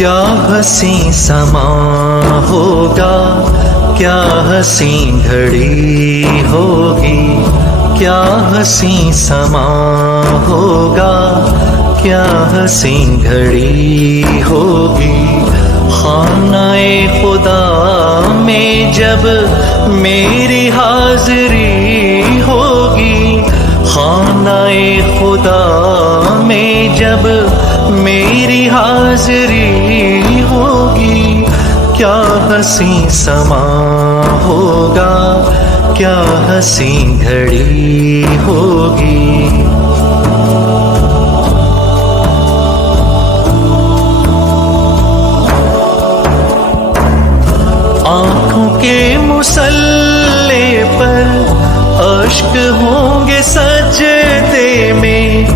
क्या हसी समा होगा, क्या हसी घड़ी होगी, क्या हसी समा होगा, क्या हसी घड़ी होगी। खानाए खुदा में जब मेरी हाजिरी होगी, खानाए खुदा में जब मेरी हाजिरी होगी। क्या हसी समा होगा, क्या हसी घड़ी होगी। आँखों के मुसल्ले पर अश्क होंगे सजदे में,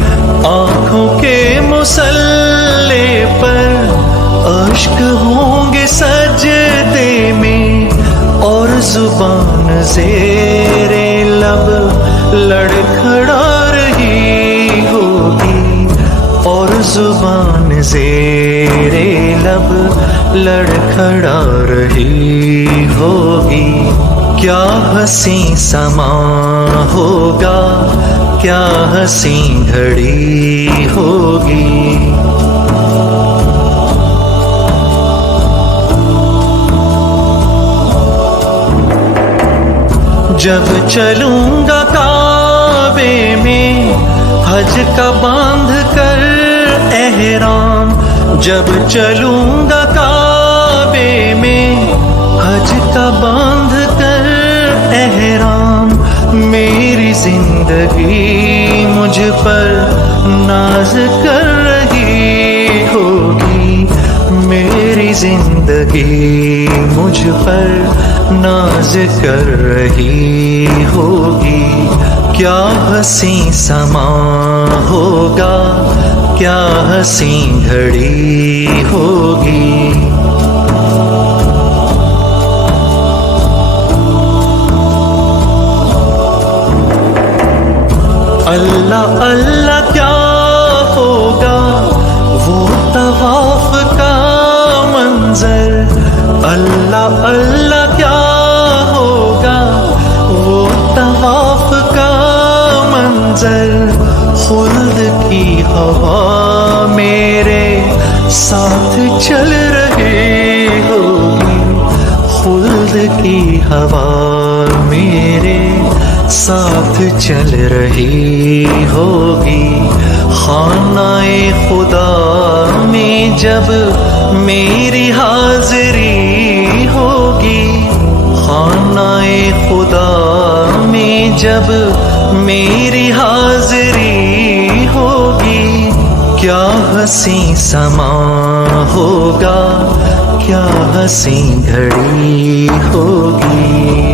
आँखों के मुसल्ले पर अश्क होंगे सजदे में। और जुबान ज़ेरे लब लड़खड़ा रही होगी, और जुबान ज़ेरे लब लड़खड़ा रही होगी। क्या हसी समा होगा, क्या हसी घड़ी होगी। जब चलूंगा काबे में हज का बांध कर एहराम, जब चलूंगा काबे में हज का बांध कर एहराम। मेरी जिंदगी मुझ पर नाज कर रही होगी, मेरी जिंदगी मुझ पर नाज कर रही होगी। क्या हसी समा होगा, क्या हसी घड़ी होगी। अल्लाह अल्लाह क्या होगा वो तवाफ का मंजर, अल्लाह अल्लाह क्या होगा वो तवाफ का मंजर। खुल्द की हवा मेरे साथ चल रही होगी, खुल्द की हवा मेरे साथ चल रही होगी। खानाए खुदा में जब मेरी हाजिरी होगी, खानाए खुदा में जब मेरी हाजिरी होगी। क्या हसी समा होगा, क्या हसी घड़ी होगी।